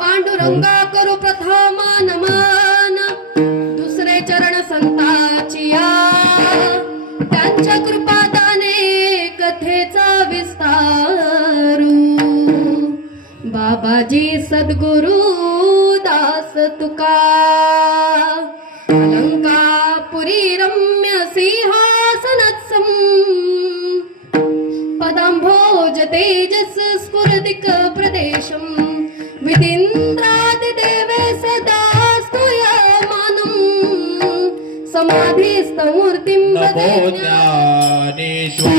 पांडुरंगा करू प्रथम नमन, दुसरे चरण संतांची या, त्यांच्या कृपादाने कथेचा विस्तारू. बाबाजी सद्गुरु दास तुका, अलंकापुरी रम्य सिंहासनत्सम, पदांभोज तेजस स्फुरदिक प्रदेशम, विदिन्द्रादिदेवे सदा स्तूयमानं, समाधिस्थमूर्तिं नमो ज्ञानेश्वर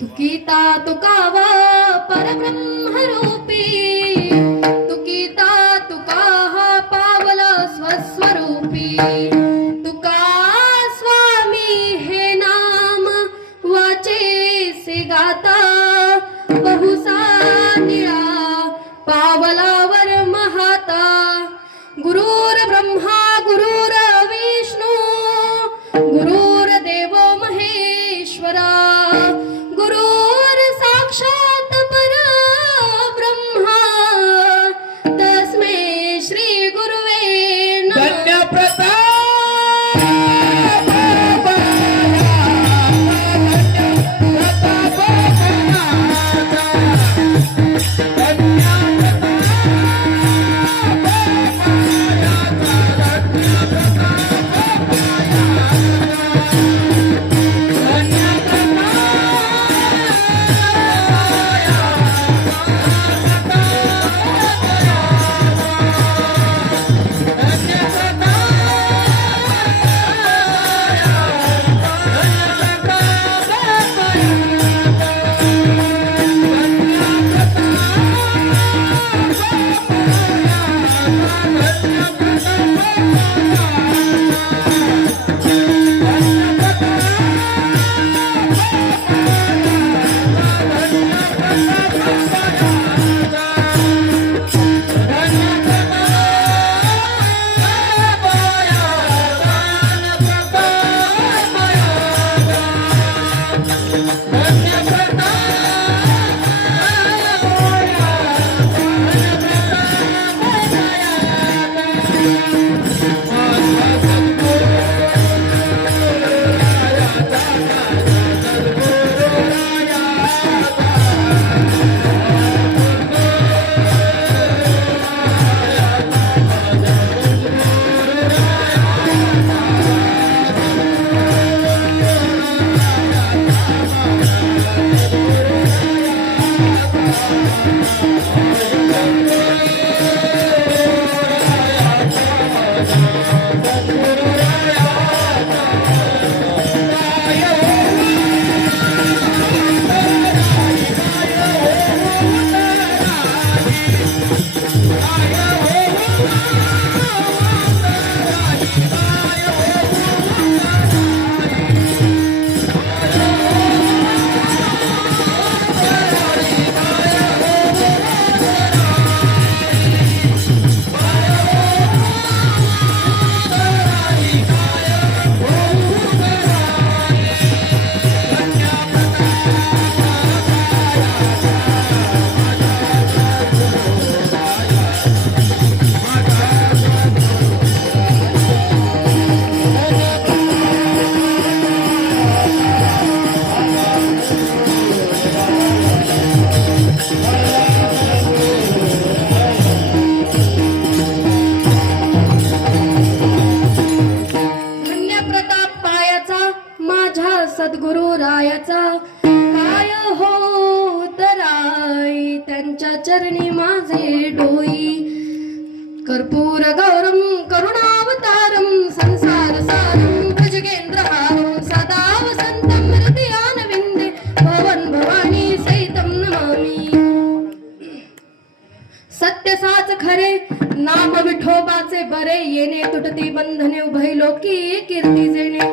तुकिता तुकावा परब्रह्मरूपी, तुकिता तुका हा पावला स्वस्वरूपी, तुका स्वामी हे नाम वाचेसे गाता, बहुसा निळा पावलावर महाता, गुरुर ब्रह्मा गुरुर विष्णू, गुरुर्देव महेश्वरा, गुरुर साक्षात परब्रह्मा, तस्मै श्री गुरुवे नमः. धन्य प्रताप सद्गुरु रायाचा काय हो तराई, त्यांच्या चरणी माझे डोई. कर्पूर गौरम करुणावतारम संसार सारम भुजगेंद्रहारम सदा वसंतम हृदयान विंदे भवन भवानी सहितम नमामि. सत्य साच खरे नाम विठोबाचे बरे, येणे तुटती बंधने उभय लोकी कीर्ती जेणे.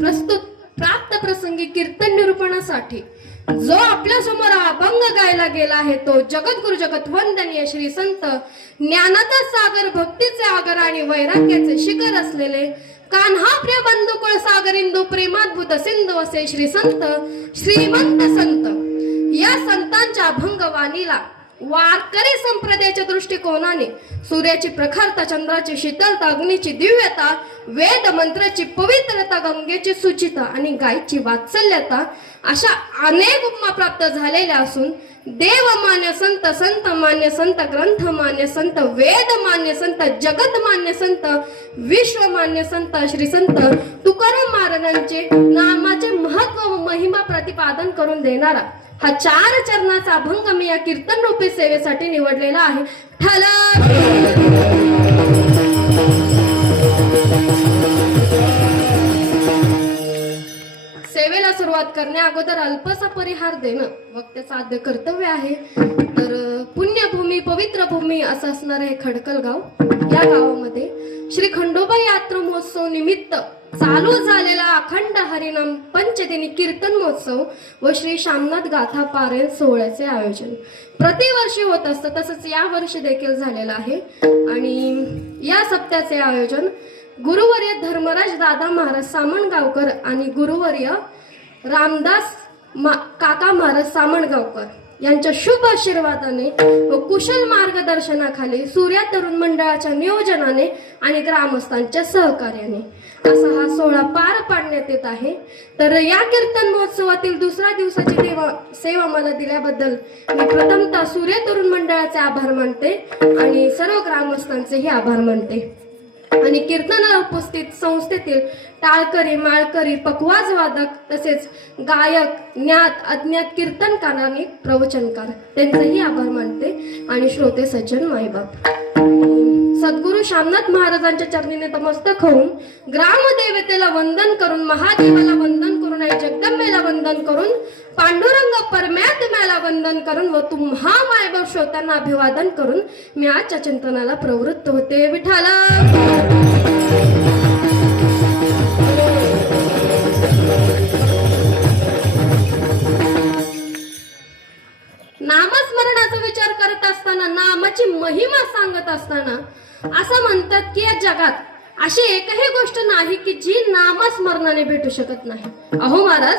प्रस्तुत प्राप्त प्रसंगी कीर्तन निरूपणासाठी जो आपल्या समोर अभंग गायला गेला आहे तो जगद्गुरु जगत वंदनीय श्री संत ज्ञानाचा सागर, भक्तीचे आगर आणि वैराग्याचे शिखर असलेले कान्हा प्रिय बंधुकुळ सागर इंदू प्रेमाद्भुत सिंधू असे श्री संत श्रीमंत संत. या संतांच्या अभंग वाणीला वारकरी संप्रदायाच्या दृष्टिकोनाने सूर्याची प्रखरता, चंद्राची शीतलता, अग्नीची दिव्यता, वेद मंत्राची पवित्रता, गंगेची सुचिता आणि गायची वात्सल्यता अशा अनेक उपमा प्राप्त झालेल्या असून देवमान्य संत, संत मान्य संत, ग्रंथ मान्य संत, वेद मान्य संत, जगत मान्य संत, विश्वमान्य संत श्री संत तुकाराम महाराजांचे नामाचे महत्व व महिमा प्रतिपादन करून देणारा हा 4 चरणाचा अभंग मी या कीर्तन रूपी सेवेसाठी निवडलेला आहे. सेवेला सुरुवात करण्या अगोदर अल्पसा परिहार देणं वक्त्याचं आद्य कर्तव्य आहे. तर पुण्यभूमी, पवित्र भूमी असं असणारं हे खडकल गाव, या गावामध्ये श्री खंडोबा यात्रा महोत्सव निमित्त चालू झालेला अखंड हरिनाम पंचदिनी कीर्तन महोत्सव व श्री शामनाथ गाथा पारायण सोहळ्याचे आयोजन प्रतिवर्षी होत असतं. तसंच या वर्षी देखील झालेलं आहे. आणि या सप्त्याचे आयोजन गुरुवर्य धर्मराज दादा महाराज सामणगावकर आणि गुरुवर्य रामदास काका महाराज सामणगावकर यांच्या शुभ आशीर्वादाने व कुशल मार्गदर्शनाखाली सूर्या तरुण मंडळाच्या नियोजनाने आणि ग्रामस्थांच्या सहकार्याने असा हा सोहळा पार पाडण्यात येत आहे. तर या कीर्तन महोत्सवातील दुसऱ्या दिवसाची सेवा मला दिल्याबद्दल मी प्रथमतः सूर्य तरुण मंडळाचे आभार मानते आणि सर्व ग्रामस्थांचेही आभार मानते. आणि कीर्तनाला उपस्थित संस्थेतील टाळकरी, माळकरी, पखवाज वादक तसेच गायक, ज्ञात अज्ञात कीर्तनकार आणि प्रवचनकार त्यांचेही आभार मानते. आणि श्रोते सज्जन मायबाप, सद्गुरु शामनाथ महाराजांच्या चरणी नतमस्तक होऊन ग्रामदेवतेला वंदन करून, महादेवाला वंदन करून आणि जगदंबेला वंदन करून, पांडुरंग परमात्म्याला वंदन करून व तुम्हा मायबाप श्रोत्यांना अभिवादन करून मी आजच्या चिंतनाला प्रवृत्त होते. विठाला नामस्मरणाचा विचार करत असताना, नामाची महिमा सांगत असताना असं म्हणतात की या जगात अशी एकही गोष्ट नाही की जी नामस्मरणाने भेटू शकत नाही. अहो महाराज,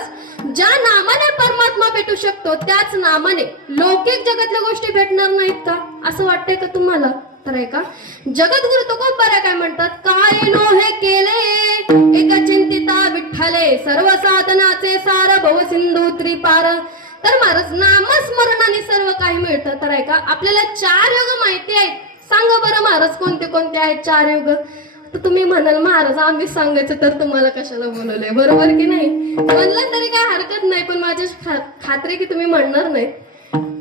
ज्या नामाने परमात्मा भेटू शकतो त्याच नामाने लौकिक जगातल्या गोष्टी भेटणार नाहीत का, असं वाटतंय का तुम्हाला? तर आहे का, जगद्गुरु तुकोबराय काय म्हणतात, काय नो हे केले एक चिंतिता विठ्ठले, सर्व साधनाचे सार भव सिंधू त्रिपार. तर महाराज, नामस्मरणाने सर्व काही मिळतं. तर आहे का, आपल्याला 4 युग माहिती आहेत. सांगा बरं महाराज, कोणते कोणते आहेत 4 युग? तर तुम्ही म्हणाल, महाराज आम्ही सांगायचं तर तुम्हाला कशाला बोलवलंय, बरोबर की नाही? म्हणलं तरी काय हरकत नाही, पण माझी खात्री की तुम्ही म्हणणार नाही.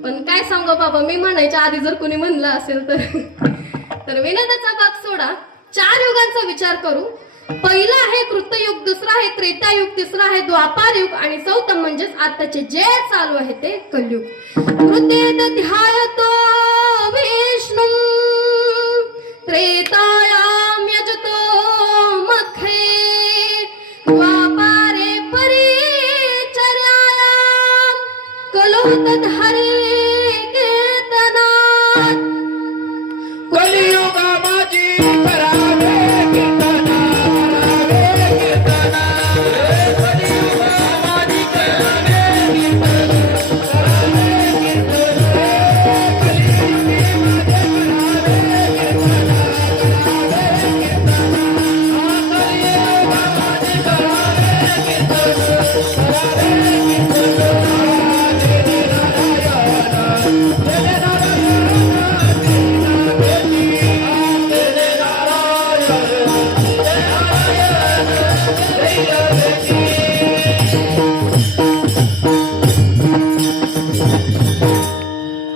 पण काय सांगू बाबा, मी म्हणायच्या आधी जर कोणी म्हणलं असेल तर विनोदाचा भाग सोडा. 4 युगांचा विचार करू. पहिला आहे कृतयुग, दुसरा आहे त्रेतायुग, तिसरा आहे द्वापार युग आणि चौथं म्हणजेच आताचे जे चालू आहे ते कलयुग. कृतेत ध्यायतो विष्णु त्रेतायाम यजतो मखे, द्वापारे परिचर्यायाम कलोत हरे कीर्तनात. कलियुगा माझी करावे कीर्तना, कलियुगा माझी करावे कीर्तना,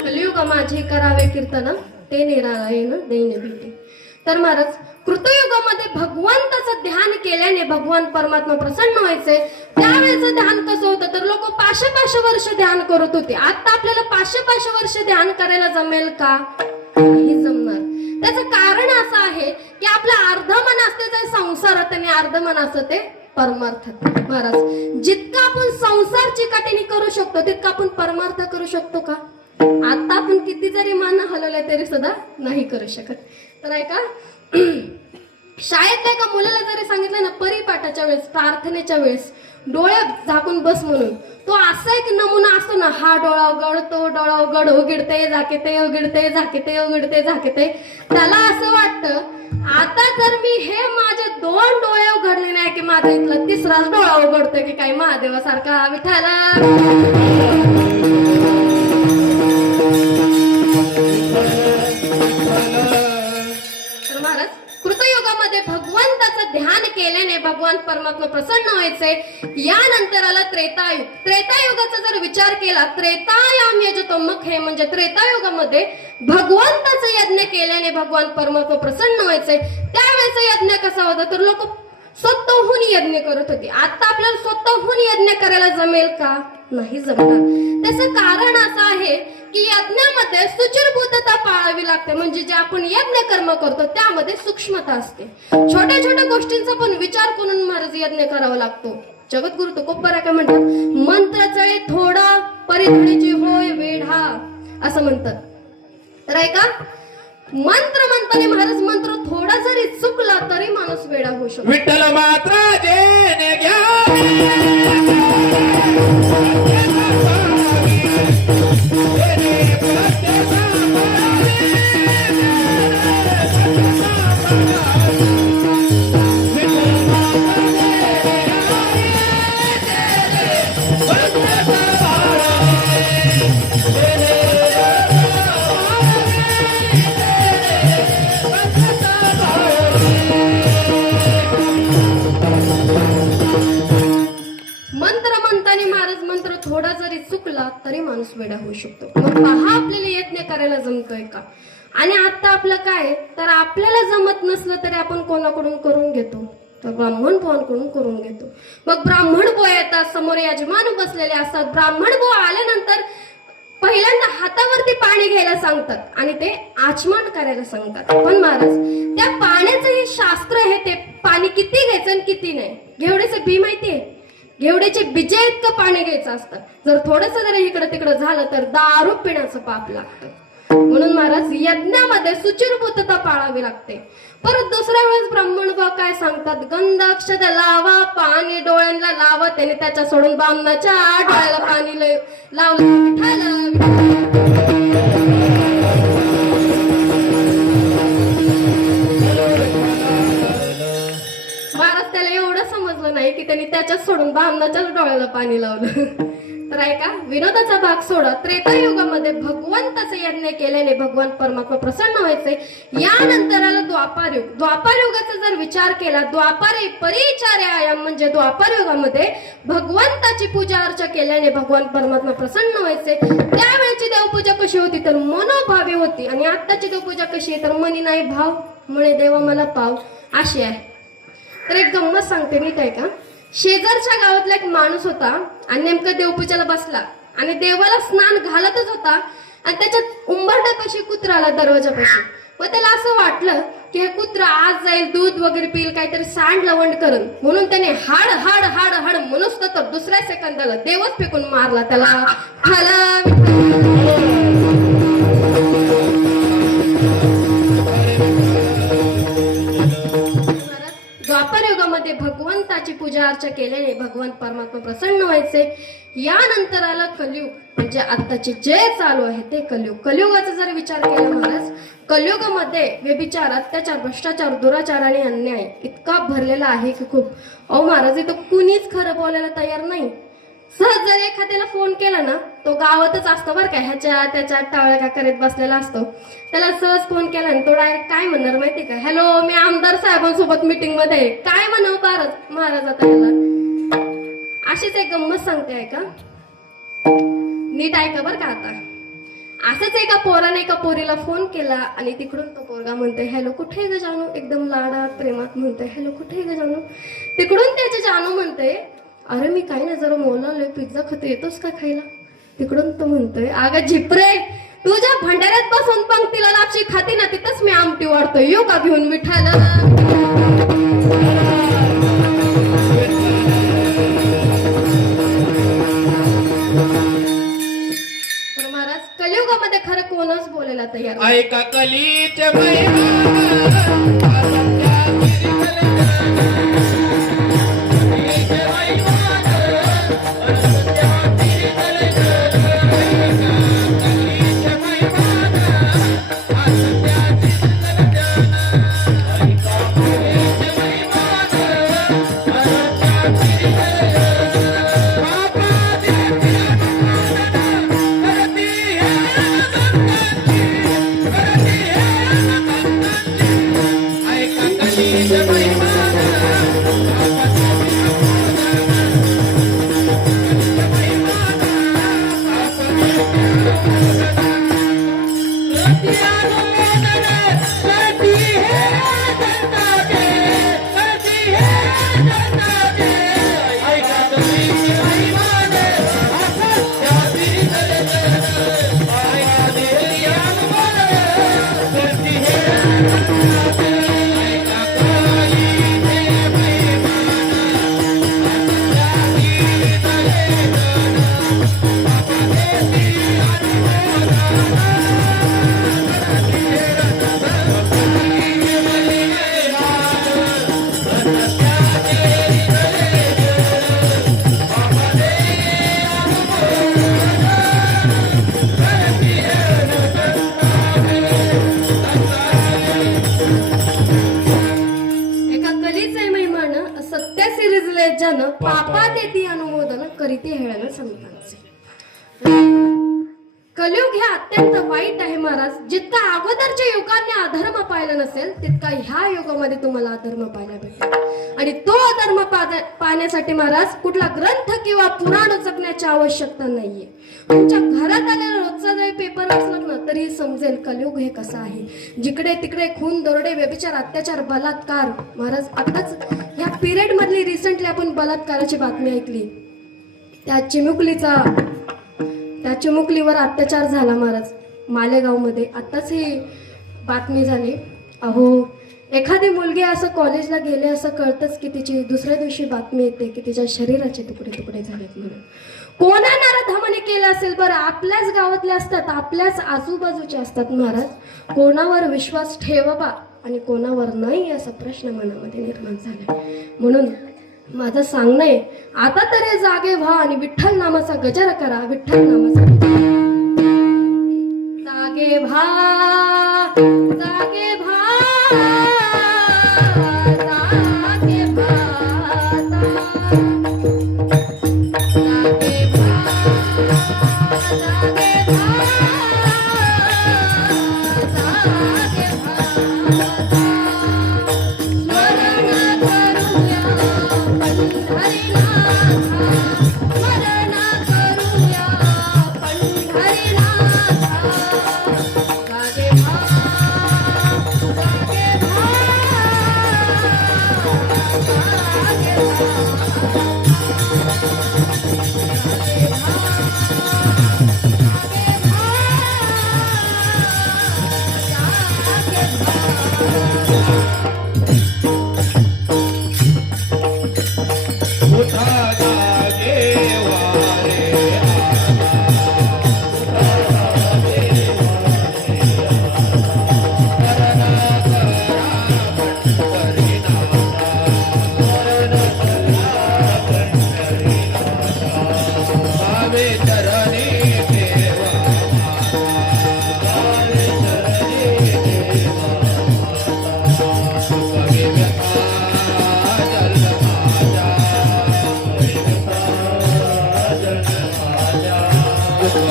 कलियुगा माझे करावे कीर्तन, ते निराळायन दैन भेटे. तर महाराज, कृतयुगामध्ये भगवंताचं ध्यान केल्याने भगवान परमात्मा प्रसन्न व्हायचे. त्यावेळेचं ध्यान कसं होतं, तर लोक 500 वर्ष ध्यान करत होते. आता आपल्याला 500 वर्ष ध्यान करायला जमेल का? नाही जमणार. त्याचं कारण असं आहे की आपलं अर्ध मन असते ते संसारात आणि अर्ध मन असतं ते परमार्थात. महाराज, जितका आपण संसार चिकाटीने करू शकतो तितका आपण परमार्थ करू शकतो का? आता आपण किती जरी मान हलवलाय तरी सुद्धा नाही करू शकत. तर ऐका, शाळेत एका मुलाला जरी सांगितलं ना, परिपाठाच्या वेळेस, प्रार्थनेच्या वेळेस डोळे झाकून बस म्हणून, तो असा एक नमुना असतो ना, हा डोळा उघड, तो डोळा उघड, उघडते झाकेते, उघडते झाकेते, उघडते झाकेते. त्याला असं वाटतं, आता जर मी हे माझे 2 डोळे उघडले नाही की माझा इथला 3रा डोळा उघडतोय की काही महादेवासारखा विठाला. तर महाराज, कृतयुगामध्ये भगवंताचं ध्यान केल्याने भगवान परमात्मा प्रसन्न व्हायचे. यानंतर आला त्रेतायुग. त्रेतायुगाचा जर विचार केला, त्रेतायाम यजतो मखे, म्हणजे त्रेतायुगामध्ये भगवंताचं यज्ञ केल्याने भगवान परमात्मा प्रसन्न व्हायचे. त्यावेळेचा यज्ञ कसा होता, तर लोक स्वतःहून यज्ञ करत होते. आता आपल्याला स्वतःहून यज्ञ करायला जमेल का? नाही जमणार. त्याचं कारण असं आहे की यज्ञामध्ये सुचिरभूतता पाळावी लागते. म्हणजे जे आपण यज्ञ कर्म करतो त्यामध्ये सूक्ष्मता असते. छोट्या छोट्या गोष्टींचा पण विचार करून महाराज यज्ञ करावा लागतो. जगद्गुरु तुकोबराय काय म्हणतात, मंत्र चळे थोडा परिधडीची होय वेढा, असं म्हणतात. तर ऐका, मंत्र म्हणताना महाराज, मंत्र थोडा जरी चुकला तरी माणूस वेडा होऊ शकतो. विठ्ठल मात्र जेने घ्या, थोडा जरी चुकला तरी माणूस वेडा होऊ शकतो. मग पहा, आपल्याला यज्ञ करायला जमतोय का? आणि आता आपलं काय, तर आपल्याला जमत नसलं तरी आपण कोणाकडून करून घेतो, तर ब्राह्मण बुवांकडून करून घेतो. मग ब्राह्मण बुवा येतात, समोर यजमान बसलेले असतात. ब्राह्मण बुवा आल्यानंतर पहिल्यांदा हातावरती पाणी घ्यायला सांगतात आणि ते आचमन करायला सांगतात. पण महाराज, त्या पाण्याचं हे शास्त्र आहे, ते पाणी किती घ्यायचं आणि किती नाही. घेवड्याचं बी माहितीये, घेवड्याचे बीजे इतकं पाणी घ्यायचं असतं. जर थोडंसं जर इकडं तिकडं झालं तर दारू पिण्याचं पाप लागतं. म्हणून महाराज यज्ञामध्ये सुचिरभूतता पाळावी लागते. परत दुसऱ्या वेळेस ब्राह्मण बा काय सांगतात, गंध अक्षत लावा, पाणी डोळ्यांना लावा. त्याने त्याच्या सोडून बामणाच्या डोळ्याला पाणी लावलं. महाराज त्याला एवढं समजलं नाही की त्यांनी त्याच्याच सोडून बामणाच्याच डोळ्याला पाणी लावलं. तर ऐका, विनोदाचा भाग सोडा. त्रेतायुगामध्ये भगवंताचे यज्ञ केल्याने भगवान परमात्मा प्रसन्न व्हायचे. यानंतर आलं द्वापार युग. द्वापार युगाचा जर विचार केला, द्वापारे परिचार्य आयाम म्हणजे द्वापार युगामध्ये भगवंताची पूजा अर्चा केल्याने भगवान परमात्मा प्रसन्न व्हायचे. त्यावेळेची देवपूजा कशी होती तर मनोभावी होती, आणि आत्ताची देवपूजा कशी आहे तर मनी नाही भाव, म्हणे देवा मला पाव, अशी आहे. तर एक गंमत सांगते, नीट आहे का. शेजारच्या गावातला एक माणूस होता आणि नेमका देवपूजाला बसला आणि देवाला स्नान घालतच होता आणि त्याच्यात उंबरट्यापाशी कुत्रा आला दरवाजापाशी. व त्याला असं वाटलं की हे कुत्रा आज जाईल, दूध वगैरे पिईल, काहीतरी सांड लवंड करण, म्हणून त्याने हाड हाड हाड हाड म्हणूच तर दुसऱ्या सेकंदाला देवच फेकून मारला त्याला. द्वापार युगामध्ये भगवंताची पूजा अर्चा केल्याने भगवान परमात्मा प्रसन्न व्हायचे. यानंतर आलं कलियुग, म्हणजे आत्ताचे जे चालू आहे ते कलियुग. कलियुगाचा जर विचार केला महाराज, कलियुगामध्ये व्यभिचार, अत्याचार, भ्रष्टाचार, दुराचार आणि अन्याय इतका भरलेला आहे की खूप. अहो महाराज, इथं कुणीच खरं बोलायला तयार नाही. सहज जर एखाद्याला फोन केला ना, तो गावातच असतो बरं का, ह्याच्या त्याच्या टावळ्या का करत बसलेला असतो. त्याला सहज फोन केला ना, तो डायरेक्ट काय म्हणणार माहिती का, हॅलो मी आमदार साहेबांसोबत मीटिंग मध्ये आहे, काय म्हणावं महाराज आता याला. अशीच एक गंमत सांगते ऐका, नीट ऐका बरं का. आता असंच एका पोराने एका पोरीला फोन केला आणि तिकडून तो पोरगा म्हणतोय हॅलो कुठे ग जानू, एकदम लाडात प्रेमात म्हणतोय हॅलो कुठे ग जानू. तिकडून त्याचे जानू म्हणतोय अरे मी काही नाही जरा मोल आलोय, पिझ्झा खातो, येतोस का खायला. तिकडून तो म्हणतोय अगं झिपरे, तुझ्या भंडाऱ्यात बसून पंक्तीला लापशी खाती ना, तिथंच मी आमटी वाढतोय, येऊ का घेऊन मिठाला. तर महाराज कलियुगामध्ये खरं कोणच बोलायला तयार नाही. ऐका कलीच्या महिमा जन पापा देती अनुमोदन करीते हेळन संतांचे. कलियुग हे अत्यंत वाईट आहे महाराज. जितका अगोदरच्या युगाने अधर्म पाहिला नसेल तितका ह्या युगामध्ये तुम्हाला अधर्म पाहायला भेटेल. आणि तो अधर्म पाहण्यासाठी महाराज कुठला ग्रंथ किंवा पुराण जगण्याची आवश्यकता नाहीये. तुमच्या घरात आलेला रोजचा जरी पेपर वाचला ना तरी समजेल कलियुग हे कसं आहे. जिकडे तिकडे खून, दरोडे, व्यभिचार, अत्याचार, बलात्कार. महाराज आताच ह्या पिरियड मधली रिसेंटली आपण बलात्काराची बातमी ऐकली. त्या चिमुकलीवर अत्याचार झाला महाराज मालेगाव मध्ये. आताच ही बातमी झाली. अहो एखादी मुलगी असं कॉलेजला गेले असं कळतच की तिची दुसऱ्या दिवशी बातमी येते की तिच्या शरीराचे तुकडे तुकडे झालेत म्हणून. कोणा नराधमाने केलं असेल बरं? आपल्याच गावातले असतात, आपल्याच आजूबाजूचे असतात महाराज. कोणावर विश्वास ठेवावा आणि कोणावर नाही असा प्रश्न मनामध्ये निर्माण झाला. म्हणून माझं सांगणं आहे, आता तरी जागे व्हा आणि विठ्ठल नामाचा गजर करा. विठ्ठल नामाचा जागे व्हा, जागे व्हा, जागे व्हा, जागे व्हा, जागे व्हा, जागे व्हा. स्मरण करूया पंढरीनाथा, स्मरण करूया पंढरीनाथा. जागे व्हा, जागे व्हा, जागे व्हा. उठा जागे वारे भावे चरणी देवा, भावे चरणी देवा.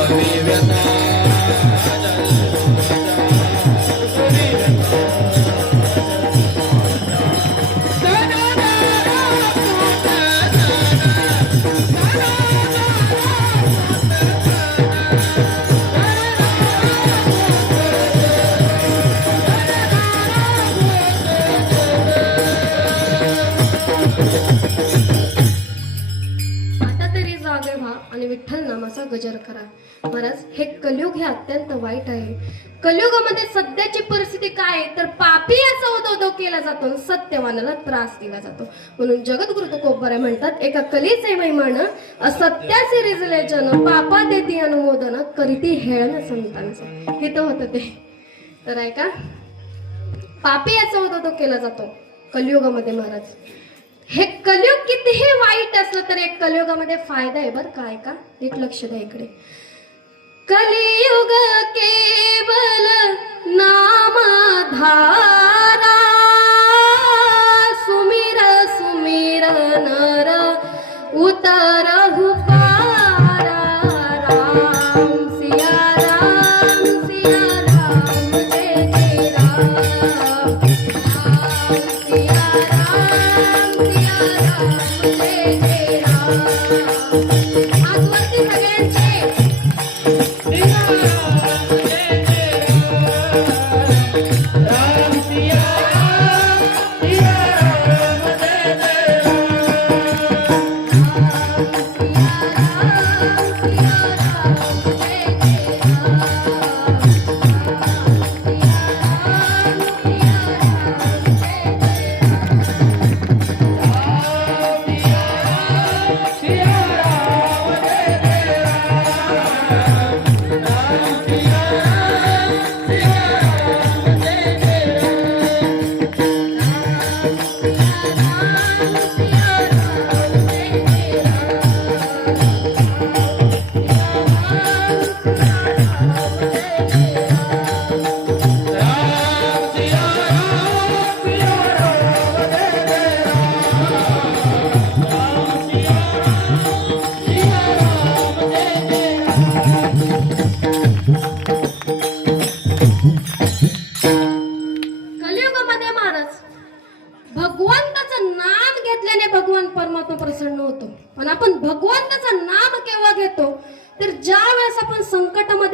कवी व्यथा जल माझा, कवी व्यथा आता तरी जागे व्हा आणि विठ्ठल नामाचा गजर करा. महाराज, हे कलियुग हे अत्यंत वाईट आहे. कलियुगामध्ये सध्याची परिस्थिती काय आहे तर पापी याचा उदो केला जातो, सत्यवानाला त्रास दिला जातो. म्हणून जगद्गुरु तुकोबाराय म्हणतात, एका कलीचे महिमान असत्याचे रिजले जन, पापा देती अनुमोदन करीती हेळन संतांचं. हे तर होतं ते. तर ऐका, पापी याचा उदो केला जातो कलियुगामध्ये महाराज. हे कलियुग कितीही वाईट असलं तर एक कलियुगामध्ये फायदा आहे बरं का. ऐका, नीट लक्ष द्या इकडे. कलियुग केवल नामधारा, सुमिर सुमिर नर उतरहु पारा. राम सिया राम, सिया राम, जय जय राम. राम सिया राम, सिया राम, जय जय राम. आजवरती सगळ्यांचे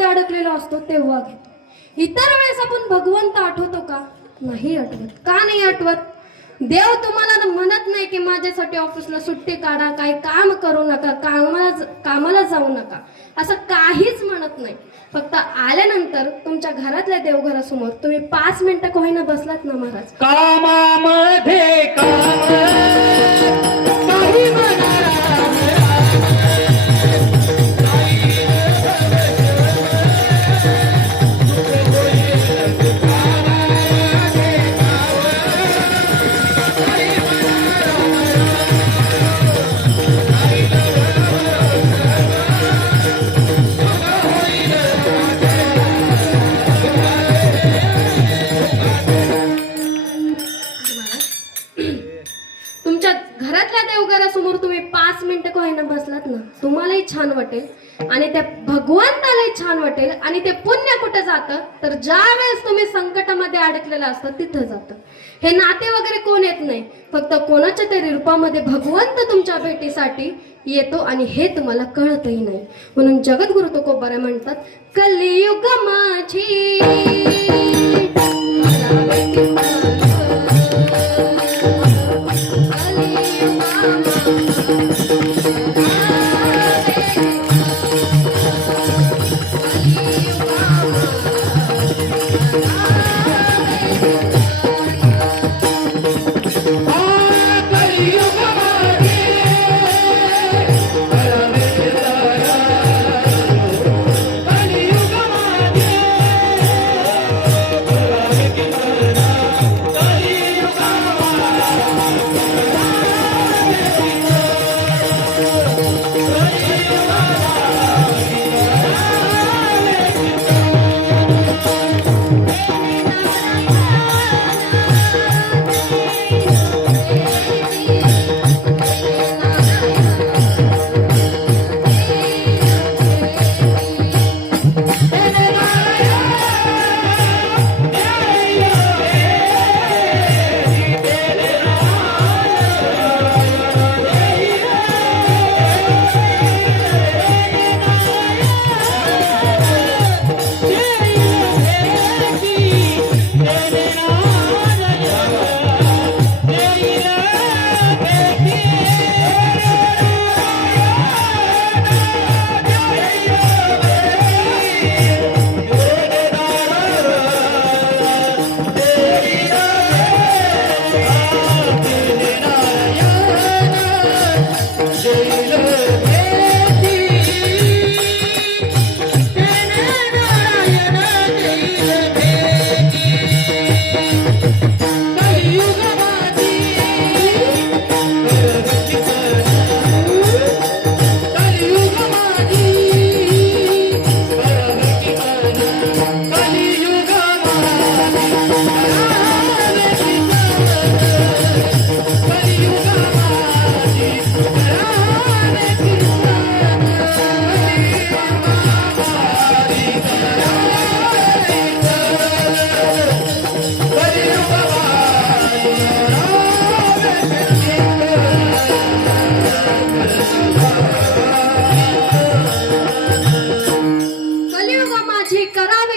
अडकलेलो असतो तेव्हा घेतो. इतर वेळेस आपण भगवंत आठवतो का? नाही आठवत. का नाही आठवत? देव तुम्हाला म्हणत नाही की माझ्यासाठी ऑफिसला सुट्टी काढा, काही काम करू नका, कामाला जाऊ नका, असं काहीच म्हणत नाही. फक्त आल्यानंतर तुमच्या घरातल्या देवघरासमोर तुम्ही 5 मिनिटं का होईना बसलात ना महाराज, कामामध्ये काम काही म्हणा आणि ते भगवंताला छान वाटेल. आणि ते पुण्य कुठे जातं तर ज्या वेळेस तुम्ही संकटामध्ये अडकलेलं असतं तिथं जातं. हे नाते वगैरे कोण येत नाही, फक्त कोणाच्या तरी रूपामध्ये भगवंत तुमच्या भेटीसाठी येतो आणि हे तुम्हाला कळतही नाही. म्हणून जगद्गुरु तुकोबाराय म्हणतात, कलियुग माझी मला भेटी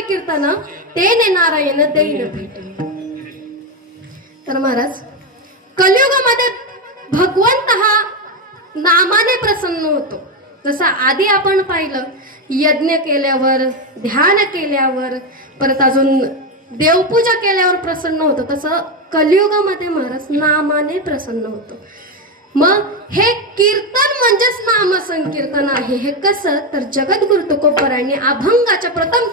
कीर्तन तेने नारायण देईन भेट. तर महाराज, कलियुगामध्ये भगवंत हा नामाने प्रसन्न होतो. जसं आधी आपण पाहिलं, यज्ञ केल्यावर, ध्यान केल्यावर, परत अजून देवपूजा केल्यावर प्रसन्न होतो, तसं कलियुगामध्ये महाराज नामाने प्रसन्न होतो. मग हे कीर्तन म्हणजेच नाम संकीर्तन आहे. हे कसं तर जगद्गुरु तुकोबारायांनी अभंगाच्या प्रथम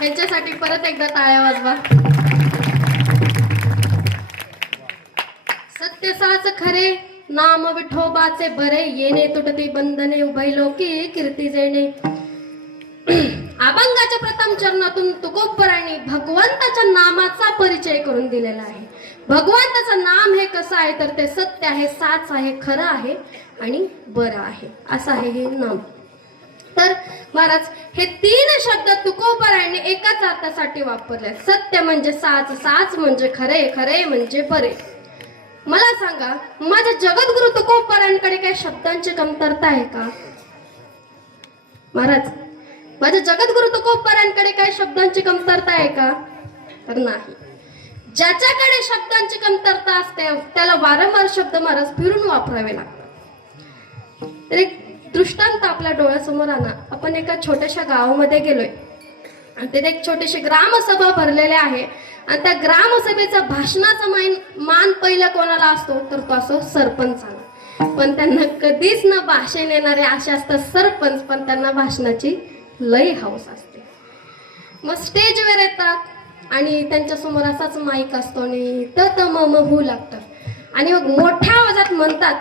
ह्यांच्यासाठी परत एकदा टाळ्या वाजवा. सत्य साच खरे नाम विठोबाचे बरे येणे तुटते बंधने उभयलो की कीर्ती जेणे. अभंगाच्या प्रथम चरणातून तुकोबरांनी भगवंताच्या नामाचा परिचय करून दिलेला आहे. भगवंताचं नाम हे कसं आहे तर ते सत्य आहे, साच आहे, खरं आहे आणि बरं आहे, असं आहे हे नाम. तर महाराज हे तीन शब्द तुकोबरांनी एकाच अर्थासाठी वापरले. सत्य म्हणजे साच, साच म्हणजे खरे, खरे म्हणजे बरे. मला सांगा, माझ्या जगद्गुरु तुकोबरांकडे काही शब्दांची कमतरता आहे का महाराज? माझ्या जगद्गुरु तुकोबरांकडे काही शब्दांची कमतरता आहे का? तर नाही. ज्याच्याकडे शब्दांची कमतरता असते त्याला वारंवार शब्द महाराज फिरून वापरावे लागतात. तर एक दृष्टांत आपल्या डोळ्यासमोर आणा. आपण एका छोट्याशा गावामध्ये गेलोय आणि तिथे एक छोटीशी ग्रामसभा भरलेली आहे आणि त्या ग्रामसभेचा भाषणाचा मान पहिला कोणाला असतो तर तो असो सरपंचाला. पण त्यांना कधीच न भाषण येणारे असे असतात सरपंच, पण त्यांना भाषणाची लय हौस असते. मग स्टेजवर येतात आणि त्यांच्या समोर असाच माईक असतो आणि त म होऊ लागतं आणि मग मोठ्या आवाजात म्हणतात,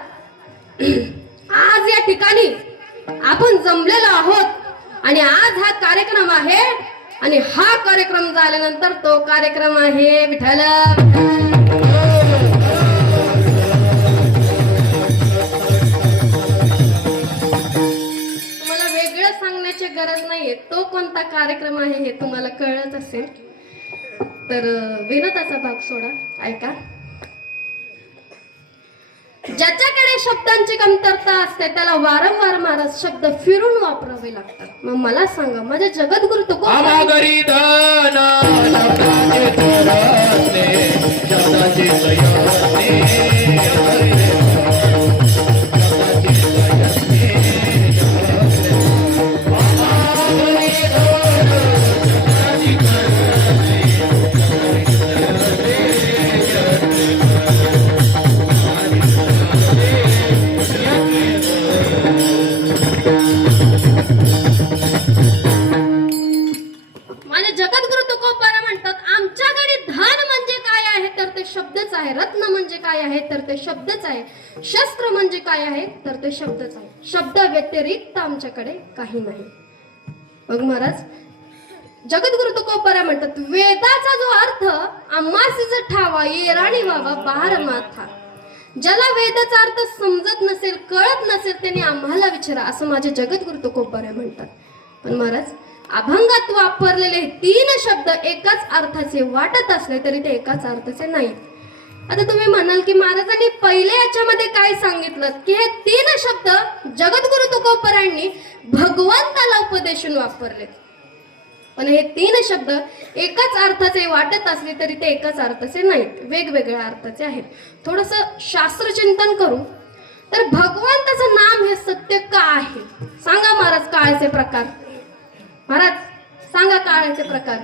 आज या ठिकाणी आपण जमलेलो आहोत आणि आज हा कार्यक्रम आहे आणि हा कार्यक्रम झाल्यानंतर तो कार्यक्रम आहे विठ्ठल. तुम्हाला वेगळं सांगण्याची गरज नाहीये, तो कोणता कार्यक्रम आहे हे तुम्हाला कळत असेल. तर विनोदाचा भाग सोडा, ऐका. ज्याच्याकडे शब्दांची कमतरता असते त्याला वारंवार महाराज शब्द फिरून वापरावे लागतात. मग मला सांगा, माझ्या जगद्गुरु आमागरी धन शब्दाचे चोरणे, शब्दाचे प्रयोजने. शब्दच आहे. रत्न म्हणजे काय आहे तर ते शब्दच आहे. शस्त्र म्हणजे काय आहे तर ते शब्दच आहे. शब्द व्यतिरिक्त आमच्याकडे काही नाही. मग महाराज जगद्गुरु तुकोबरा म्हणतात, वेदाचा जो अर्थ आम्हासीच ठावा येराणी व्हावा बार माथा. ज्याला वेदाचा अर्थ समजत नसेल, कळत नसेल त्याने आम्हाला विचारा, असं माझे जगद्गुरु तुकोबरा म्हणतात. पण महाराज अभंगात वापरलेले तीन शब्द एकाच अर्थाचे वाटत असले तरी ते एकाच अर्थाचे नाहीत. आता तुम्ही म्हणाल की महाराजांनी पहिले याच्यामध्ये काय सांगितलं की हे तीन शब्द जगद्गुरु तुकोबरांनी भगवंताला उपदेशून वापरले. पण हे तीन शब्द एकाच अर्थाचे वाटत असले तरी ते एकाच अर्थाचे नाहीत, वेगवेगळ्या अर्थाचे आहेत. थोडस शास्त्रचिंतन करू तर भगवंताचं नाम हे सत्य का आहे? सांगा महाराज काळाचे प्रकार. महाराज सांगा काळाचे प्रकार.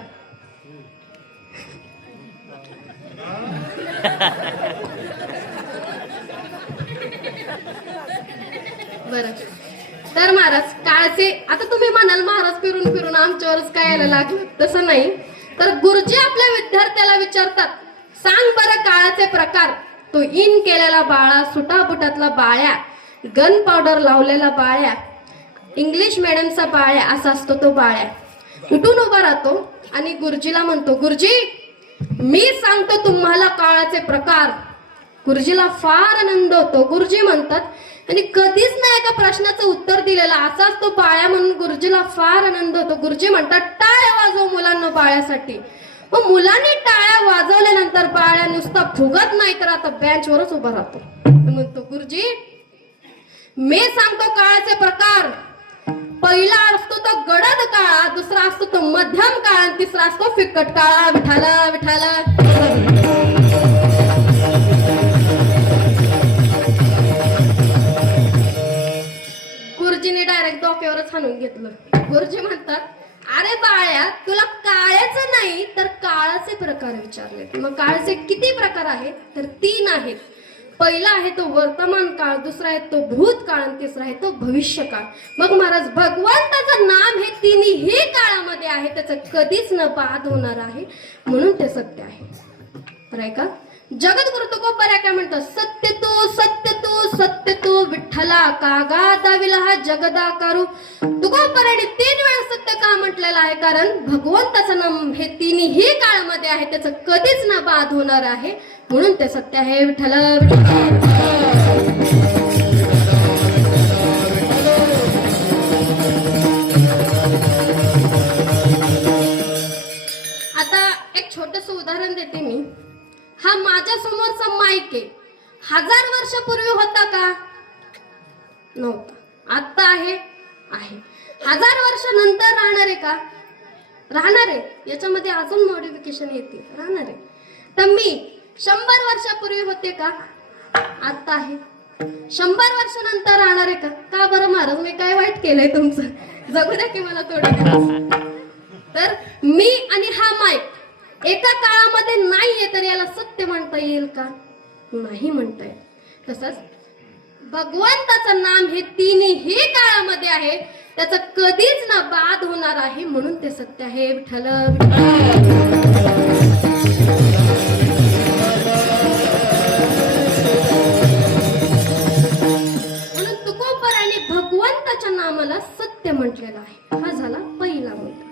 बरं, तर महाराज काळाचे, आता तुम्ही म्हणाल महाराज फिरून फिरून आमच्यावरच काय यायला लागलं, तसं नाही. तर गुरुजी आपल्या विद्यार्थ्याला विचारतात, सांग बरं काळाचे प्रकार. तो इन केलेला बाळा, सुटाबुटातला बाळ्या, गन पावडर लावलेला बाळ्या, इंग्लिश मीडियमचा बाळ्या असा असतो तो बाळ्या. उठून उभा राहतो आणि गुरुजीला म्हणतो, गुरुजी मी सांगतो तुम्हाला काळाचे प्रकार. गुरुजीला फार आनंद होतो. गुरुजी म्हणतात, आणि कधीच नाही एका प्रश्नाचं उत्तर दिलेलं, असाच तो बाळ्या म्हणून गुरुजीला फार आनंद होतो. गुरुजी म्हणतात, टाळ्या वाजव मुलांना बाळ्यासाठी. मग मुलांनी टाळ्या वाजवल्यानंतर बाळ्या नुसता फुगत नाही तर आता बेंचवरच उभा राहतो. म्हणतो, गुरुजी मी सांगतो काळाचे प्रकार. पहिला असतो तो गडद काळा, दुसरा असतो तो मध्यम काळा, तिसरा असतो फिकट काळा. विठाला विठाला. गुरुजीने डायरेक्ट डोक्यावरच हाणून घेतलं. गुरुजी म्हणतात, अरे बाळ्या तुला काळ्याचं नाही तर काळाचे प्रकार विचारले. मग काळाचे किती प्रकार आहेत तर 3 आहेत. पहिला आहे तो वर्तमान काळ, दुसरा आहे तो भूतकाळ आणि तिसरा आहे तो भविष्यकाळ. मग महाराज भगवंताचं नाम हे तिन्ही काळामध्ये आहे. आहे त्याचं कधीच न बाद होणार आहे म्हणून ते सत्य आहे. बरं आहे का? जगद्गुरु तुकोबऱ्या काय म्हणतात? सत्य तू विठ्ठला कागा दाविला हा जगदाकारू. तुकोबऱ्याने 3 वेळा सत्य का म्हटलेलं आहे? कारण भगवंताचं नाम हे तिन्ही काळामध्ये आहे, त्याचं कधीच ना बाद होणार आहे म्हणून ते सत्य आहे. विठ्ठल आता एक छोटस उदाहरण देते मी. हा माझ्या समोरचा माईक आहे. 1000 वर्षापूर्वी होता का? नव्हता. आता आहे? आहे. 1000 वर्षानंतर राहणार आहे का? राहणार आहे. याच्यामध्ये अजून मॉडिफिकेशन येते. राहणार आहे. तर मी 100 वर्षापूर्वी होते का? आता आहे. 100 वर्षानंतर राहणार आहे का? का बरं महाराज, मी काय वाईट केलंय तुमचं? जगू द्या की मला थोडे दिवस. तर मी आणि हा माईक एका काळामध्ये नाहीये तर याला सत्य म्हणता येईल का? नाही म्हणता येईल. तसंच भगवंताचं नाम हे तिन्ही काळामध्ये आहे, त्याचं कधीच ना बाद होणार आहे म्हणून ते सत्य आहे. विठ्ठल म्हणून तुकोबराने भगवंताच्या नामाला सत्य म्हटलेलं आहे. हा झाला पहिला मुद्दा.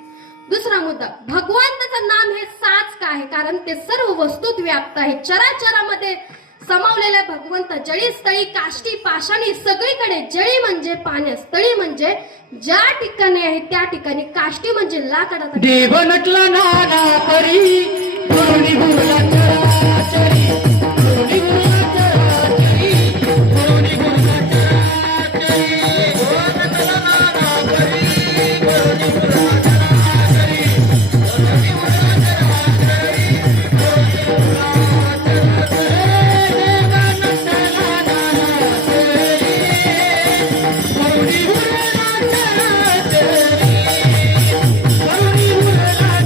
दुसरा मुद्दा, भगवंताचं नाम हे साच का आहे? कारण ते सर्व वस्तूत व्याप्त आहे. चराचरामध्ये समावलेल्या भगवंत जळी स्थळी काष्टी पाषाणी सगळीकडे. जळी म्हणजे पाण्यात, स्थळी म्हणजे ज्या ठिकाणी आहे त्या ठिकाणी, काष्टी म्हणजे लाकडात. देव नटला नाना परी गुरुनी गुरुला चराचरी, गुरुनी गुरुला चराचरी, गुरुनी गुरुला चराचरी. देव नटला नाना परी गुरुनी गुरुला चराचरी, गुरुनी गुरुला चराचरी, गुरुनी गुरुला चराचरी. देव नटला नाना परी गुरुनी गुरुला चराचरी,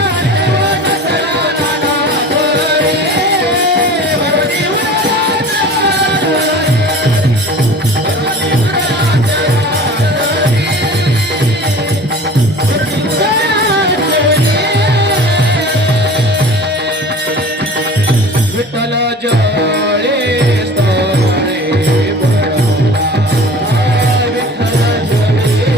गुरुनी गुरुला चराचरी. विठ्ठल जळे स्तोळे बळवंता, विठ्ठल जळे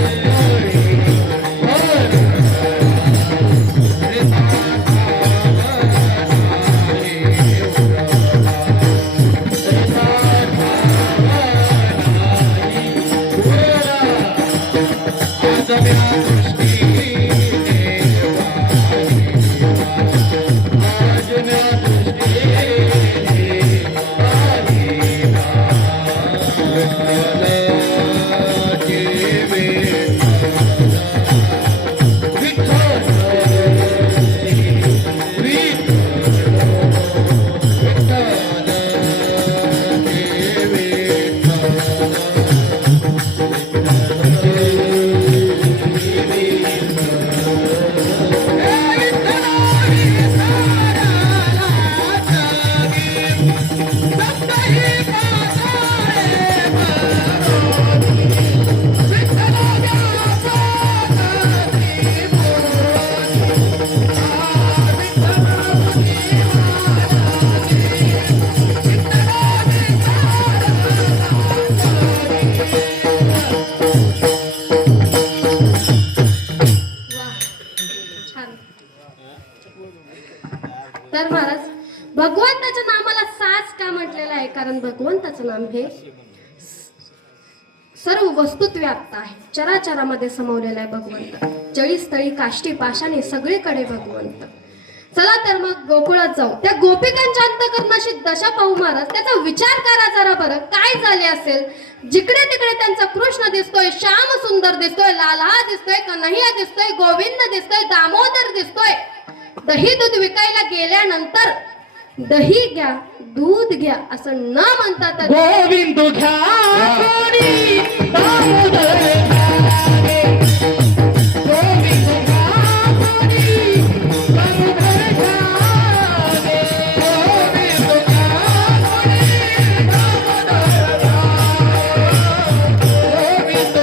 तर महाराज, भगवंताच्या नामाला साच का म्हटलेलं आहे? कारण भगवंताचं नाम हे सर्व वस्तूत व्याप्त आहे. चराचरामध्ये समावलेलं आहे भगवंत. जळी स्थळी काष्टी पाषाणी सगळीकडे भगवंत. चला तर मग गोकुळात जाऊ. त्या गोपिकांच्या अंतःकरणाशी दशा पाहू महाराज. त्याचा विचार करा जरा बरं, काय झाले असेल. जिकडे तिकडे त्यांचा कृष्ण दिसतोय, श्याम सुंदर दिसतोय, लाला दिसतोय, कन्हैया दिसतोय, गोविंद दिसतोय, दामोदर दिसतोय. दही दूध विकायला गेल्यानंतर दही घ्या दूध घ्या असं न म्हणता तर गोविंद घ्या कोणी दामोदर घ्यावे, गोविंद घ्या कोणी दामोदर घ्यावे, गोविंद घ्या कोणी दामोदर घ्यावे, गोविंद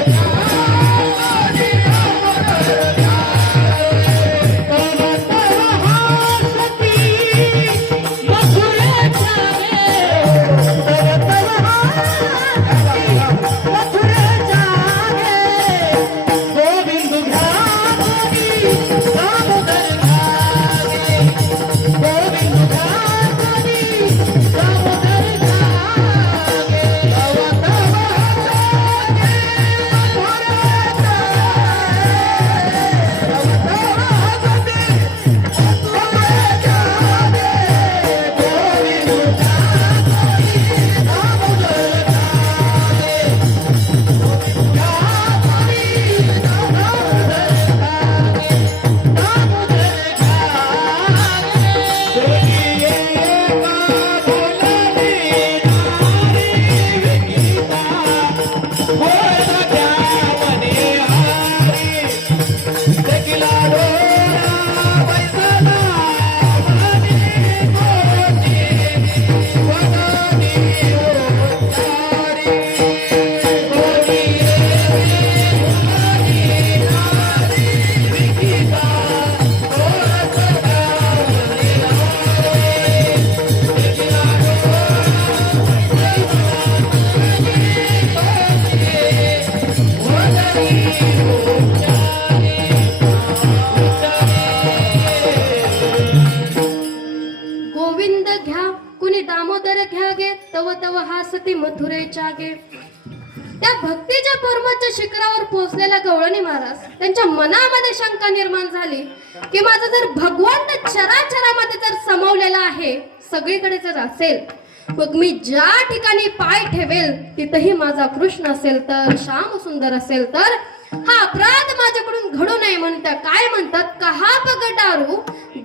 गोविंद घ्या कुणी दामोदर घ्या गे, तव तव हासती मथुरेच्या गे. त्या भक्तीच्या परमाच्या शिखरावर पोहोचलेल्या गवळणी महाराज त्यांच्या मनामध्ये शंका निर्माण झाली की माझा जर भगवंत चराचरामध्ये जर समवलेला आहे, सगळीकडे जर असेल, मग मी ज्या ठिकाणी पाय ठेवेल तिथेही माझा कृष्ण असेल तर, श्याम सुंदर असेल तर, हा अपराध माझ्याकडून घडू नये. म्हणून त्या काय म्हणतात, कहा पगटारू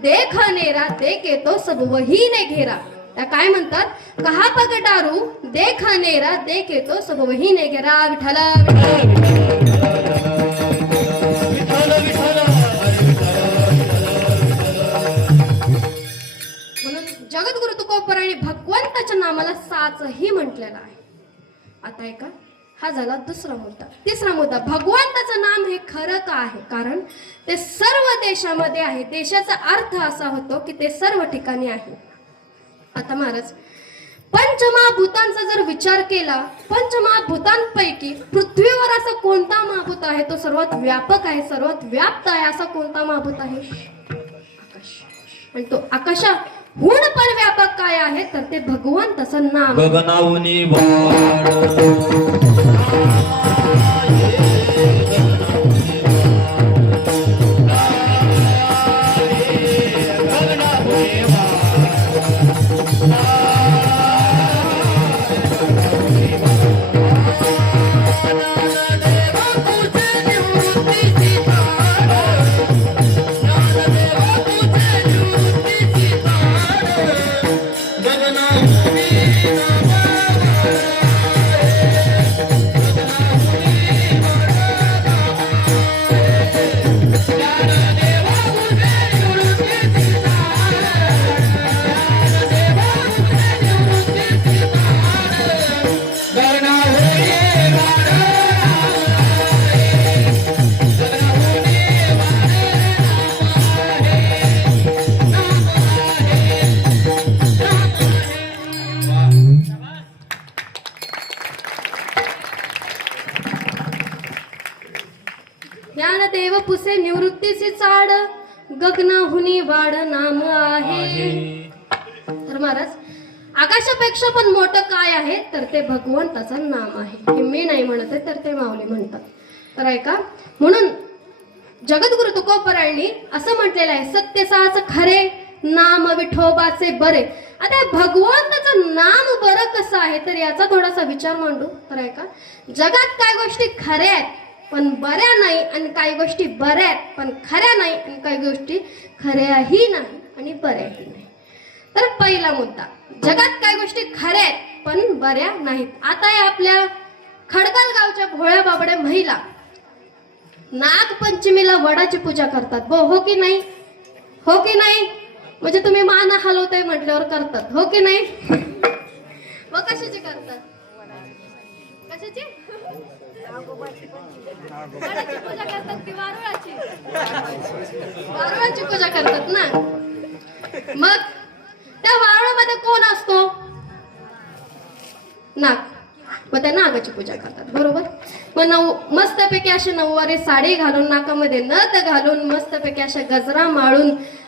देख नेरा देखे तो सब वही ने घेरा. त्या काय म्हणतात, कहा पगटारू देख नेरा देखे तो सब वही ने घेरा. विठ्ठला म्हणून जगद्गुरु तुकोबरायांनी भगवंताच्या नामाला साचही म्हटलेलं आहे. आता ऐका, हा झाला दुसरा मुद्दा. तिसरा मुद्दा, भगवंताचं नाम हे खरं का आहे? कारण ते सर्व देशामध्ये आहे. देशाचा अर्थ असा होतो की ते सर्व ठिकाणी आहे. आता महाराज, पंचमहाभूतांचा जर विचार केला, पंचमहाभूतांपैकी पृथ्वीवर असा कोणता महाभूत आहे तो सर्वात व्यापक आहे, सर्वात व्याप्त आहे, असा कोणता महाभूत आहे? आकाश. आणि तो आकाशाहून पण व्यापक काय आहे तर ते भगवंताचं नाम. गगनावनी वाढ ज्ञानदेव पुसे निवृत्तीची चाड, गगनाहुनी वाढ नाम आहे. तर महाराज, आकाशापेक्षा पण मोठं काय आहे तर ते भगवंताचं नाम आहे. हे मी नाही म्हणत आहे तर ते माऊली म्हणतात. तर ऐका, म्हणून जगद्गुरु तुकोबरायांनी असं म्हटलेलं आहे, सत्य साच खरे नाम विठोबाचे बरे. आता हे भगवंताचं नाम बरं कसं आहे तर याचा थोडासा विचार मांडू. तर ऐका, जगात काय गोष्टी खऱ्या आहेत पण बऱ्या नाही, आणि काही गोष्टी बऱ्या आहेत पण खऱ्या नाही, आणि काही गोष्टी खऱ्याही नाही आणि बऱ्याही नाही. तर पहिला मुद्दा, जगात काय गोष्टी खऱ्या आहेत पण बऱ्या नाहीत. आता या आपल्या खडकल गावच्या भोळ्या बाबड्या महिला नागपंचमीला वडाची पूजा करतात. हो की नाही? हो की नाही? म्हणजे तुम्ही मान हलवताय म्हटल्यावर करतात, हो की नाही? मग कशाची करतात? कशाची? वडाची पूजा करतात की वारुळाची? वारुळाची पूजा करतात ना. मग त्या वारुळामध्ये कोण असतो? नाग. मग त्या नागाची पूजा करतात, बरोबर. मग मस्तपैकी अशी नऊवारी साडी घालून, नाकामध्ये नथ घालून, मस्तपैकी अशा गजरा माळून